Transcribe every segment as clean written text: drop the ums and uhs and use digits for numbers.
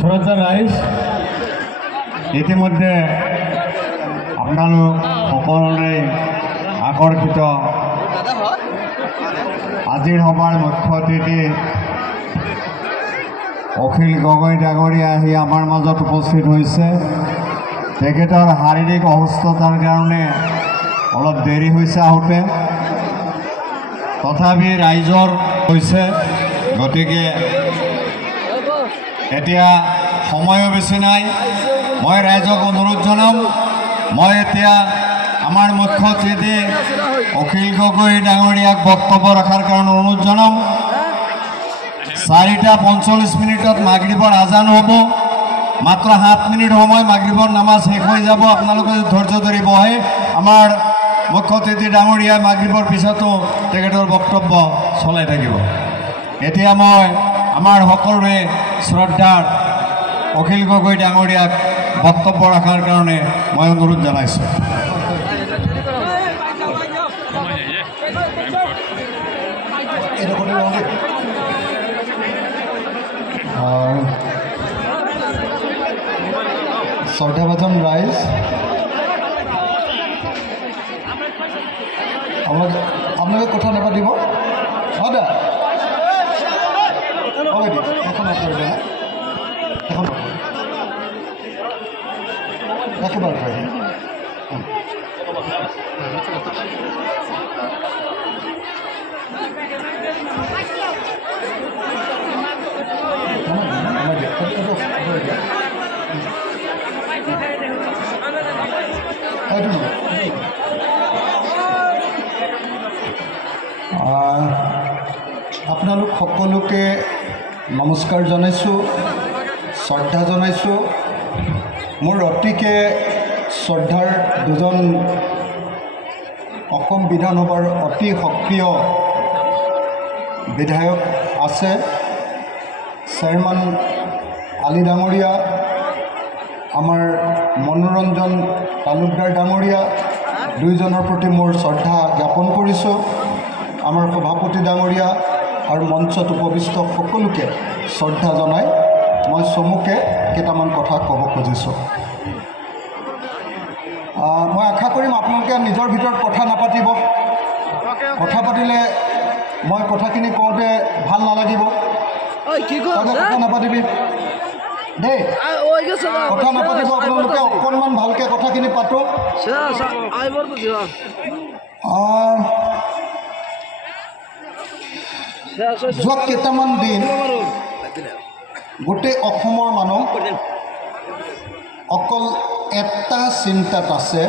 শ্ৰদ্ধা ৰাইজ ইতিমধ্যে আপোনালোক সকলোৰে আকৰ্ষিত আজিৰ সভাৰ মুখ্য অতিথি অখিল গগৈ ডাঙৰীয়া আহি আমাৰ মাজত উপস্থিত হৈছে। তেখেতৰ শাৰীৰিক অসুস্থতাৰ কাৰণে অলপ দেৰি হৈছে আহোঁতে, তথাপি ৰাইজৰ হৈছে। গতিকে এতিয়া সময়ো বেছি নাই। মই ৰাইজক অনুৰোধ জনাম, মই এতিয়া আমাৰ মুখ্য অতিথি অখিল গগৈ ডাঙৰীয়াক বক্তব্য ৰখাৰ কাৰণে অনুৰোধ জনাম। 4:45 মাগৰিবৰ আজান হ'ব। মাত্ৰ 7 মিনিট সময় মাগৰিবৰ নামাজ শেষ হৈ যাব। আপোনালোকে ধৈৰ্য ধৰি বহে। আমাৰ মুখ্য অতিথি ডাঙৰীয়া মাগৰিবৰ পিছতো তেখেতৰ বক্তব্য চলাই থাকিব। এতিয়া মই আমাৰ সকলোৰে শ্ৰদ্ধাৰ অখিল গগৈ ডাঙৰীয়াক বক্তব্য ৰখাৰ কাৰণে মই অনুৰোধ জনাইছোঁ। শ্ৰদ্ধাভাজন ৰাইজ, আপোনালোকে কথা নাপাতিব। দা এখন একেবাৰে আপোনালোক সকলোকে নমস্কাৰ জনাইছোঁ, শ্ৰদ্ধা জনাইছোঁ। মোৰ অতিকে শ্ৰদ্ধাৰ দুজন অসম বিধানসভাৰ অতি সক্ৰিয় বিধায়ক আছে, চেয়াৰমেন আলি ডাঙৰীয়া, আমাৰ মনোৰঞ্জন তালুকদাৰ ডাঙৰীয়া, দুইজনৰ প্ৰতি মোৰ শ্ৰদ্ধা জ্ঞাপন কৰিছোঁ। আমাৰ সভাপতি ডাঙৰীয়া আৰু মঞ্চত উপবিষ্ট সকলোকে শ্ৰদ্ধা জনাই মই চমুকে কেইটামান কথা ক'ব খুজিছোঁ। মই আশা কৰিম আপোনালোকে নিজৰ ভিতৰত কথা নাপাতিব। কথা পাতিলে মই কথাখিনি কওঁতে ভাল নালাগিব। কথা নাপাতিবি দেই, কথা নাপাতিব আপোনালোকে। অকণমান ভালকৈ কথাখিনি পাতোঁ। যোৱা কেইটামান দিন গোটেই অসমৰ মানুহ অকল এটা চিন্তাত আছে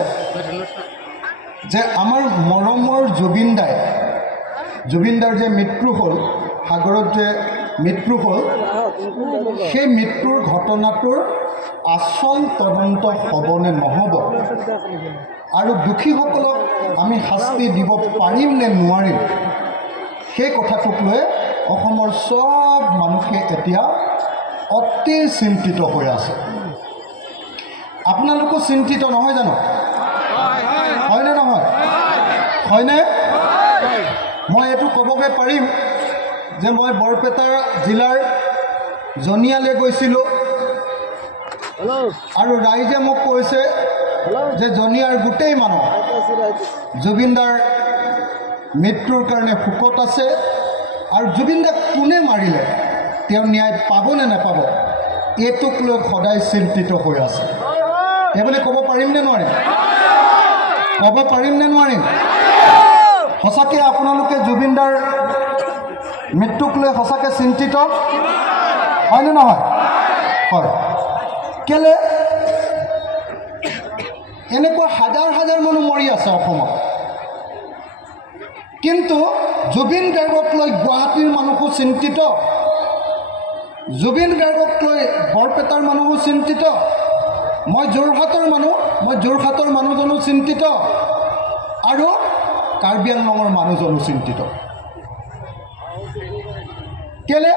যে আমাৰ মৰমৰ জুবিনদাৰ যে মৃত্যু হ'ল, সাগৰত যে মৃত্যু হ'ল, সেই মৃত্যুৰ ঘটনাটোৰ আচল তদন্ত হ'বনে নহ'ব, আৰু দোষীসকলক আমি শাস্তি দিব পাৰিম নে নোৱাৰিম, সেই কথাটোক লৈ অসমৰ চব মানুহে এতিয়া অতি চিন্তিত হৈ আছে। আপোনালোকো চিন্তিত নহয় জানো? হয়নে নহয়? হয়নে? মই এইটো ক'বগৈ পাৰিম যে মই বৰপেটা জিলাৰ জনিয়ালৈ গৈছিলোঁ আৰু ৰাইজে মোক কৈছে যে জনিয়াৰ গোটেই মানুহ জুবিনদাৰ মৃত্যুৰ কাৰণে শোকত আছে, আৰু জুবিনদাক কোনে মাৰিলে, তেওঁ ন্যায় পাবনে নাপাব, এইটোক লৈ সদায় চিন্তিত হৈ আছে। এইবুলি ক'ব পাৰিম নে নোৱাৰিম? ক'ব পাৰিম নে নোৱাৰিম? সঁচাকৈ আপোনালোকে জুবিনদাৰ মৃত্যুক লৈ সঁচাকৈ চিন্তিত হয়নে নহয়? হয়। কেলে এনেকুৱা হাজাৰ হাজাৰ মানুহ মৰি আছে অসমত, কিন্তু জুবিন গাৰ্গক লৈ গুৱাহাটীৰ মানুহো চিন্তিত, জুবিন গাৰ্গক লৈ বৰপেটাৰ মানুহো চিন্তিত, মই যোৰহাটৰ মানুহজনো চিন্তিত, আৰু কাৰ্বি আংলঙৰ মানুহজনো চিন্তিত। কেলে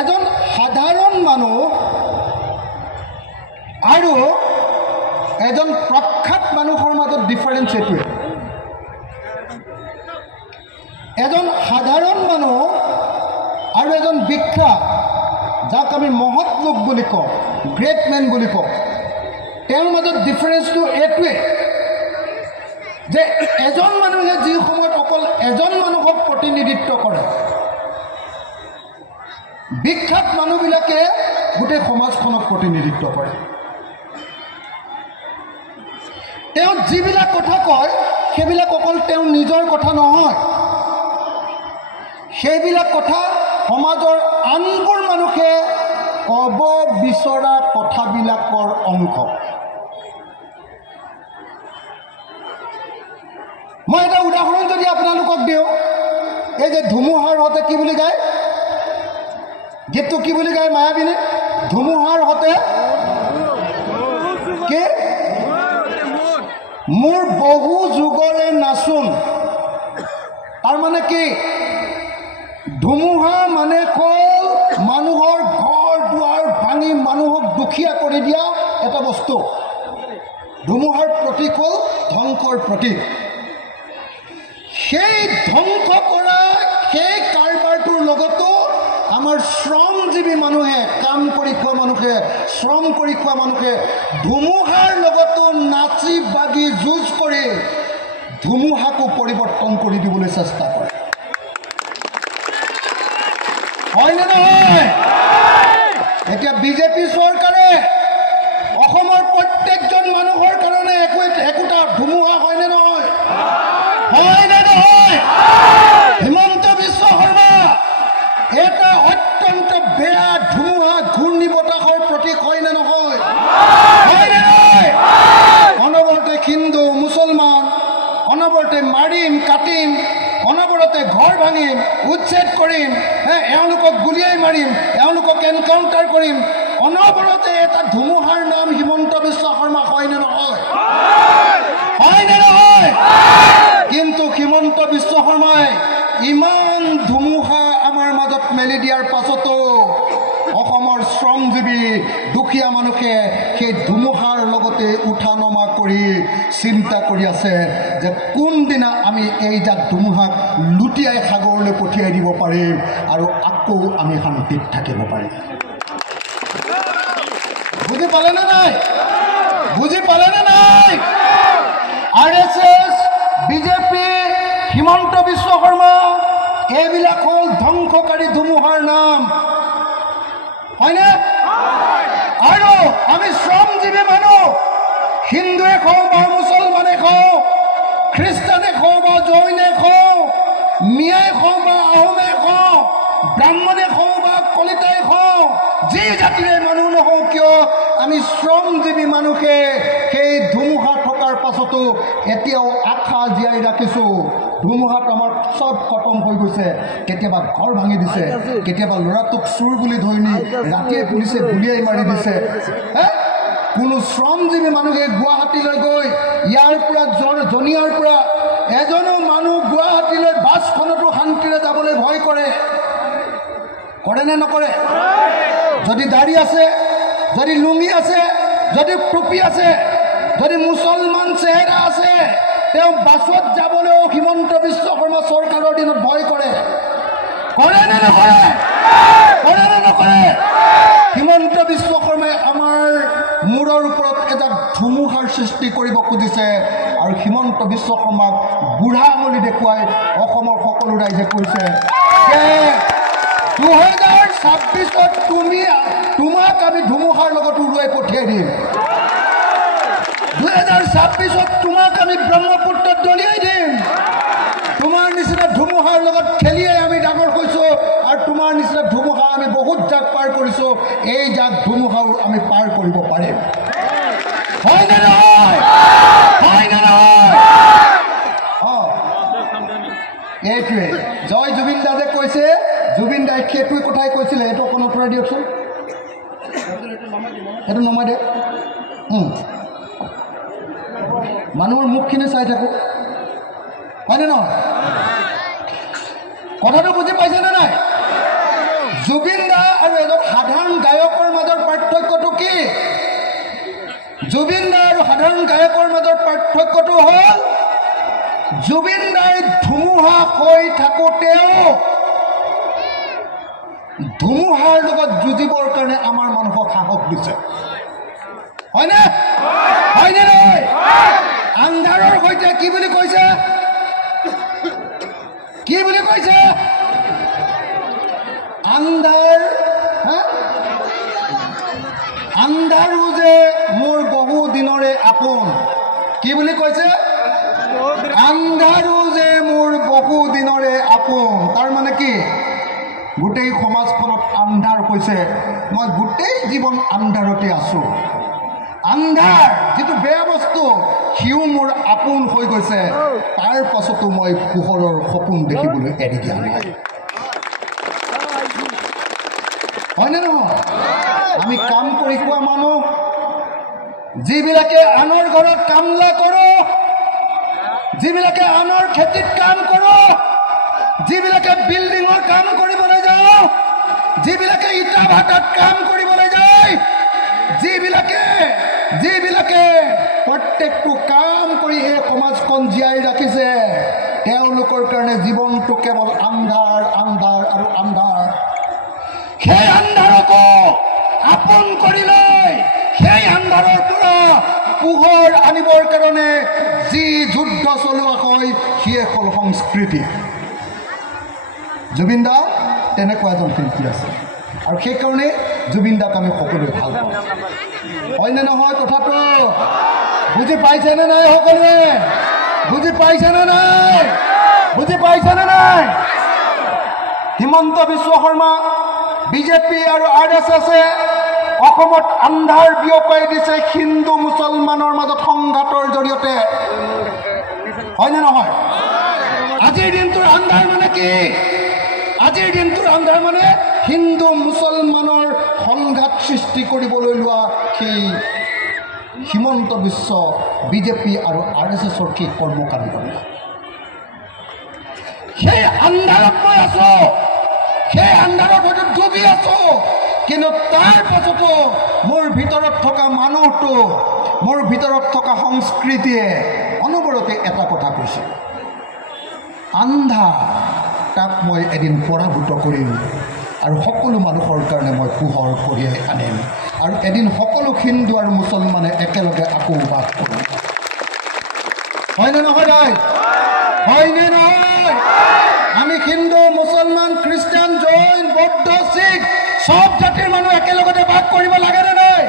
এজন সাধাৰণ মানুহ আৰু এজন প্ৰখ্যাত মানুহৰ মাজত ডিফাৰেঞ্চ এইটোৱে। এজন সাধাৰণ মানুহ আৰু এজন বিখ্যাত যাক আমি মহৎ লোক বুলি কওঁ, গ্ৰেট মেন বুলি কওঁ, তেওঁৰ মাজত ডিফাৰেঞ্চটো এইটোৱে যে এজন মানুহে যি সময়ত অকল এজন মানুহক প্ৰতিনিধিত্ব কৰে, বিখ্যাত মানুহবিলাকে গোটেই সমাজখনক প্ৰতিনিধিত্ব কৰে। তেওঁ যিবিলাক কথা কয় সেইবিলাক অকল তেওঁৰ নিজৰ কথা নহয়, সেইবিলাক কথা সমাজৰ আনবোৰ মানুহে ক'ব বিচৰা কথাবিলাকৰ অংশ। মই এটা উদাহৰণ যদি আপোনালোকক দিওঁ, এই যে ধুমুহাৰ হতে কি বুলি গায়, গীতটো কি বুলি গায় মায়াবিনে? ধুমুহাৰ হতে কি? মোৰ বহু যুগৰে নাচোন। তাৰমানে কি? ধুমুহা মানে হ'ল মানুহৰ ঘৰ দুৱাৰ ভাঙি মানুহক দুখীয়া কৰি দিয়া এটা বস্তু। ধুমুহাৰ প্ৰতীক হ'ল ধ্বংসৰ প্ৰতীক। সেই ধ্বংস কৰা সেই কাৰবাৰটোৰ লগতো আমাৰ শ্ৰমজীৱী মানুহে, কাম কৰি খোৱা মানুহে, শ্ৰম কৰি খোৱা মানুহে ধুমুহাৰ লগতো নাচি বাগি যুঁজ কৰি ধুমুহাকো পৰিৱৰ্তন কৰি দিবলৈ চেষ্টা কৰে। হয়নে নহয়? এতিয়া বিজেপি চৰকাৰে অসমৰ প্ৰত্যেকজন মানুহৰ কাৰণে একোটা ধুমুহা হয়নে নহয়? হয়নে নহয়? হিমন্ত বিশ্ব শৰ্মা এটা অত্যন্ত বেয়া ধুমুহা ঘূৰ্ণী বতাহৰ প্ৰতীক হয়নে নহয়? হয়নে নহয়? অনবৰতে হিন্দু মুছলমান, অনবৰতে মাৰিম কাটিম, অনবৰতে ঘৰ ভাঙিম, উচ্ছেদ কৰিম, এওঁলোকক গুলিয়াই মাৰিম, এওঁলোকক এনকাউণ্টাৰ কৰিম, অনবৰতে এটা ধুমুহাৰ নাম হিমন্ত বিশ্ব শৰ্মা হয়নে নহয়? হয়নে নহয়? কিন্তু হিমন্ত বিশ্ব শৰ্মাই ইমান ধুমুহা আমাৰ মাজত মেলি দিয়াৰ পাছতো অসমৰ শ্ৰমজীৱী দুখীয়া মানুহে সেই ধুমুহাৰ লগতে উঠা নমা কৰি চিন্তা কৰি আছে যে কোনদিনা আমি এই জাক ধুমুহাক লুটিয়াই সাগৰলৈ পঠিয়াই দিব পাৰিম আৰু আকৌ আমি শান্তিত থাকিব পাৰিম। বুজি পালেনে নাই? বুজি পালেনে নাই? RSS, বিজেপি, হিমন্ত বিশ্ব শৰ্মা এইবিলাক হ'ল ধ্বংসকাৰী ধুমুহাৰ নাম। হয়নে? আৰু আমি শ্ৰমজীৱী মানুহ, হিন্দুৱে কওঁ বা মুছলমানে কওঁ, খ্ৰীষ্টানে কওঁ বা জৈনে কওঁ, মিয়াই কওঁ বা আহোমে কওঁ, ব্ৰাহ্মণে কওঁ বা কলিতাই কওঁ, যি জাতিৰে মানুহ নহওঁ কিয় আমি শ্ৰমজীৱী মানুহে সেই ধুমুহা থকাৰ পাছতো এতিয়াও আশা জীয়াই ৰাখিছোঁ। ধুমুহাত আমাৰ চব খতম হৈ গৈছে। কেতিয়াবা ঘৰ ভাঙি দিছে, কেতিয়াবা ল'ৰাটোক চোৰ বুলি ধৰি নি ৰাতিয়ে পুলিচে গুলিয়াই মাৰি দিছে। কোনো শ্ৰমজীৱী মানুহে গুৱাহাটীলৈ গৈ ইয়াৰ পৰা জনিয়াৰ পৰা এজনো মানুহ গুৱাহাটীলৈ বাছখনতো শান্তিৰে যাবলৈ ভয় কৰে। কৰে নে নকৰে? যদি দাড়ি আছে, যদি লুঙি আছে, যদি টুপি আছে, যদি মুছলমান চেহেৰা আছে, তেওঁ বাছত যাবলৈও হিমন্ত বিশ্ব শৰ্মা চৰকাৰৰ দিনত ভয় কৰে। কৰে নে নকৰে? কৰে নে নকৰে? হিমন্ত বিশ্ব শৰ্মাই আমাৰ মূৰৰ ওপৰত এটা ধুমুহাৰ সৃষ্টি কৰিব খুজিছে আৰু হিমন্ত বিশ্ব শৰ্মাক বুঢ়া আঙুলি দেখুৱাই অসমৰ সকলো ৰাইজে কৈছে যে 2026ত তোমাক আমি ধুমুহাৰ লগত উৰুৱাই পঠিয়াই দিম। 2026ত তোমাক আমি ব্ৰহ্মপুত্ৰত দলিয়াই দিম। তোমাৰ নিচিনা ধুমুহাৰ লগত খেলিয়াই আমি ডাঙৰ হৈছোঁ আৰু তোমাৰ নিচিনা ধুমুহা আমি বহুত জাক পাৰ কৰিছোঁ। এই জাক ধুমুহাও আমি পাৰ কৰিব পাৰিম। হয় নে নহয়? হয় নে নহয়? এইটোৱে জয় জুবিন দাদে কৈছে, জুবিন দাই সেইটোৱে কথাই কৈছিলে। এইটো অকণ আঁতৰাই দিয়কচোন, সেইটো নমাই দে। মানুহৰ মুখখিনি চাই থাকোঁ। হয়নে নহয়? কথাটো বুজি পাইছেনে নাই? জুবিন দা আৰু এজন সাধাৰণ গায়কৰ মাজৰ পাৰ্থক্যটো কি? জুবিন দা আৰু সাধাৰণ গায়কৰ মাজৰ পাৰ্থক্যটো হ'ল জুবিন দাই ধুমুহা হৈ থাকোঁতেও ধুমুহাৰ লগত যুঁজিবৰ কাৰণে আমাৰ মানুহক সাহস দিছে হয়নে হয়নে নহয় আন্ধাৰৰ সৈতে কি বুলি কৈছে আন্ধাৰো যে মোৰ বহু দিনৰে আপোন কি বুলি কৈছে আন্ধাৰো যে মোৰ বহু দিনৰে আপোন তাৰ মানে কি গোটেই সমাজখনত আন্ধাৰ কৈছে মই গোটেই জীৱন আন্ধাৰতে আছো আন্ধাৰ যেটো বেয়া বস্তু হিউ মোৰ আপোন হৈ গৈছে তাৰ পাছতো মই পোহৰৰ সপোন দেখিবলৈ এৰি দিয়া নাই হয়নে নহয় আমি কাম কৰি খোৱা মানুহ যিবিলাকে আনৰ ঘৰত কামলা কৰোঁ যিবিলাকে আনৰ খেতিত কাম কৰোঁ যিবিলাকে বিল্ডিঙৰ কাম কৰিবলৈ যাওঁ যিবিলাকে ইটা ভাটাত কাম কৰিবলৈ যায় যিবিলাকে প্ৰত্যেকটো কাম কৰি এই সমাজখন জীয়াই ৰাখিছে তেওঁলোকৰ কাৰণে জীৱনটো কেৱল আন্ধাৰ আন্ধাৰ আৰু আন্ধাৰ সেই আন্ধাৰকো আপোন কৰি লৈ সেই আন্ধাৰৰ পৰা পোহৰ আনিবৰ কাৰণে যি যুদ্ধ চলোৱা হয় সিয়ে হ'ল সংস্কৃতি জুবিন দা তেনেকুৱা এজন শিল্পী আছে আৰু সেইকাৰণে জুবিন দাক আমি সকলোৱে ভাল পাওঁ হয়নে নহয় কথাটো বুজি পাইছেনে নাই সকলোৱে বুজি পাইছেনে নাই হিমন্ত বিশ্ব শৰ্মা বিজেপি আৰু RSSে অসমত আন্ধাৰ বিয়পাই দিছে হিন্দু মুছলমানৰ মাজত সংঘাতৰ জৰিয়তে হয়নে নহয় আজিৰ দিনটোৰ আন্ধাৰ মানে কি আজিৰ দিনটোৰ আন্ধাৰ মানে হিন্দু মুছলমানৰ সংঘাত সৃষ্টি কৰিবলৈ লোৱা সেই হিমন্ত বিশ্ব বিজেপি আৰু RSSৰ কি কৰ্মকাণ্ড সেই আন্ধাৰত মই আছো সেই আন্ধাৰৰ ভিতৰত ডুবি আছো কিন্তু তাৰ পাছতো মোৰ ভিতৰত থকা মানুহটো মোৰ ভিতৰত থকা সংস্কৃতিয়ে অনবৰতে এটা কথা কৈছে আন্ধাৰ তাক মই এদিন পৰাভূত কৰিম আৰু সকলো মানুহৰ কাৰণে মই পোহৰ কঢ়িয়াই আনিম আৰু এদিন সকলো হিন্দু আৰু মুছলমানে একেলগে আকৌ বাস কৰিম হয়নে নহয় হয়নে নহয় আমি হিন্দু মুছলমান খ্ৰীষ্টান জৈন বৌদ্ধ শিখ সব জাতিৰ মানুহ একেলগতে বাস কৰিব লাগেনে নাই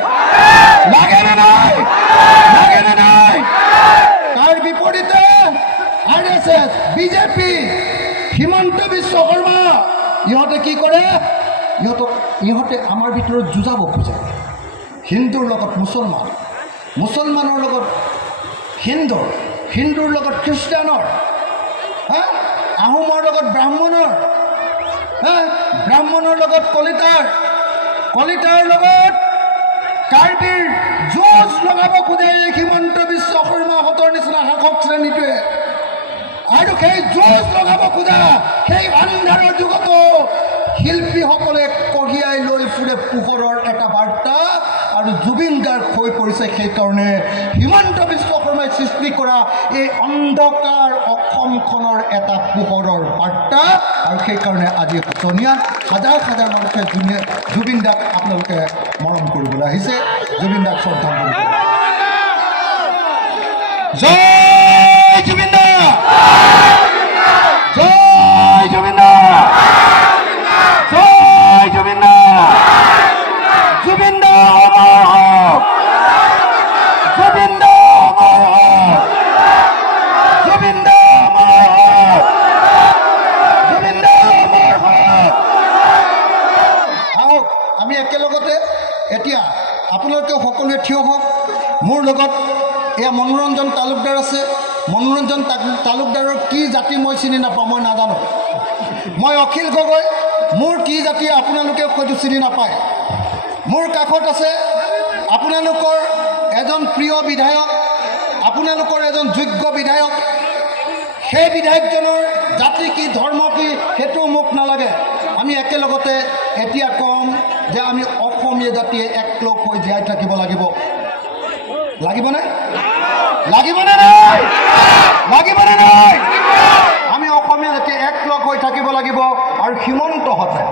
তাৰ বিপৰীতে RSS বিজেপি হিমন্ত বিশ্ব শৰ্মা ইহঁতে কি কৰে ইহঁতে আমাৰ ভিতৰত যুঁজাব খোজে হিন্দুৰ লগত মুছলমানৰ লগত হিন্দুৰ লগত খ্ৰীষ্টানৰ আহোমৰ লগত ব্ৰাহ্মণৰ লগত কলিতাৰ লগত কাৰ্বিৰ যুঁজ লগাব খোজে হিমন্ত বিশ্ব শৰ্মাহঁতৰ নিচিনা শাসক শ্ৰেণীটোৱে আৰু সেই যুঁজ লগাব খোজা সেই আন্ধাৰৰ যুগতো শিল্পীসকলে কঢ়িয়াই লৈ ফুৰে পোহৰৰ এটা বাৰ্তা আৰু জুবিন গাৰ্গ হৈ পৰিছে সেইকাৰণে হিমন্ত বিশ্ব শৰ্মাই সৃষ্টি কৰা এই অন্ধকাৰ অসমখনৰ এটা পোহৰৰ বাৰ্তা আৰু সেইকাৰণে আজি ধুনীয়া হাজাৰ মানুহে জুবিন দাক আপোনালোকে মৰম কৰিবলৈ আহিছে জুবিন দাক শ্ৰদ্ধা কৰিব জয় জুবিন দা জয় জুবিন দা জয় জুবিন দা জুবিন দা অমৰ হওক জুবিন দা অমৰ হওক জুবিন দা অমৰ হওক জুবিন দা অমৰ হওক আহক আমি একেলগতে এতিয়া আপোনালোকে সকলোৱে থিয় হওক মোৰ লগত এয়া মনোৰঞ্জন তালুকদাৰ আছে মনোৰঞ্জন তালুকদাৰৰ কি জাতি মই চিনি নাপাওঁ মই নাজানো মই অখিল গগৈ মোৰ কি জাতি আপোনালোকে হয়তো চিনি নাপায় মোৰ কাষত আছে আপোনালোকৰ এজন প্ৰিয় বিধায়ক আপোনালোকৰ এজন যোগ্য বিধায়ক সেই বিধায়কজনৰ জাতি কি ধৰ্ম কি সেইটো মোক নালাগে আমি একেলগতে এতিয়া কম যে আমি অসমীয়া জাতিয়ে একলগ হৈ জীয়াই থাকিব লাগিবনে নাই আমি অসমীয়া জাতি একলগ হৈ থাকিব লাগিব আৰু হিমন্তহঁতে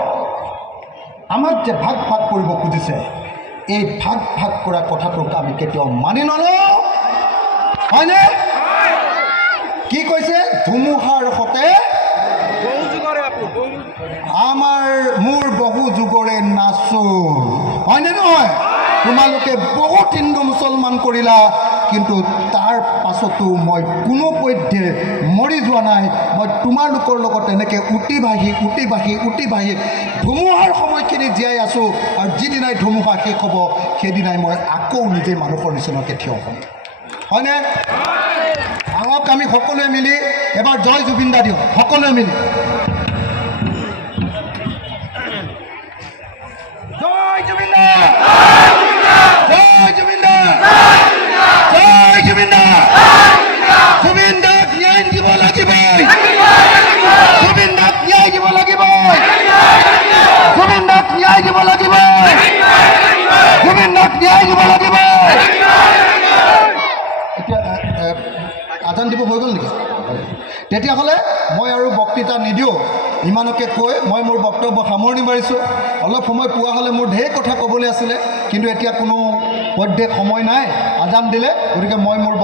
আমাক যে ভাগ ভাগ কৰিব খুজিছে এই ভাগ ভাগ কৰা কথাটোক আমি কেতিয়াও মানি নলওঁ হয়নে কি কৈছে ধুমুহাৰ সতে আমাৰ মোৰ বহু যুগৰে নাচো হয়নে নহয় তোমালোকে বহুত হিন্দু মুছলমান কৰিলা কিন্তু তাৰ পাছতো মই কোনো পধ্যে মৰি যোৱা নাই মই তোমালোকৰ লগত এনেকৈ উটি ভাহি ধুমুহাৰ সময়খিনি জীয়াই আছোঁ আৰু যিদিনাই ধুমুহা শেষ হ'ব সেইদিনাই মই আকৌ নিজে মানুহৰ নিচিনাকৈ থিয় হ'ম হয়নে আহক আমি সকলোৱে মিলি এবাৰ জয় জুবিন দা দিওঁ সকলোৱে মিলি জয় জুবিন দা জয় জুবিন দা জয় জুবিন দা জুবিন দাক ন্যায় দিব লাগিবই জুবিন দাক ন্যায় দিব লাগিবই জুবিন দাক ন্যায় দিব লাগিবই জুবিন দাক ন্যায় দিব লাগিবই এতিয়া আজান দিব হৈ গ'ল নেকি তেতিয়াহ'লে মই আৰু বক্তৃতা নিদিওঁ ইমানকে কৈ মই মোৰ বক্তব্য সামৰণি মাৰিছোঁ অলপ সময় পোৱা হ'লে মোৰ ঢেৰ কথা ক'বলৈ আছিলে কিন্তু এতিয়া কোনো পধ্যে সময় নাই আজান দিলে গতিকে মই মোৰ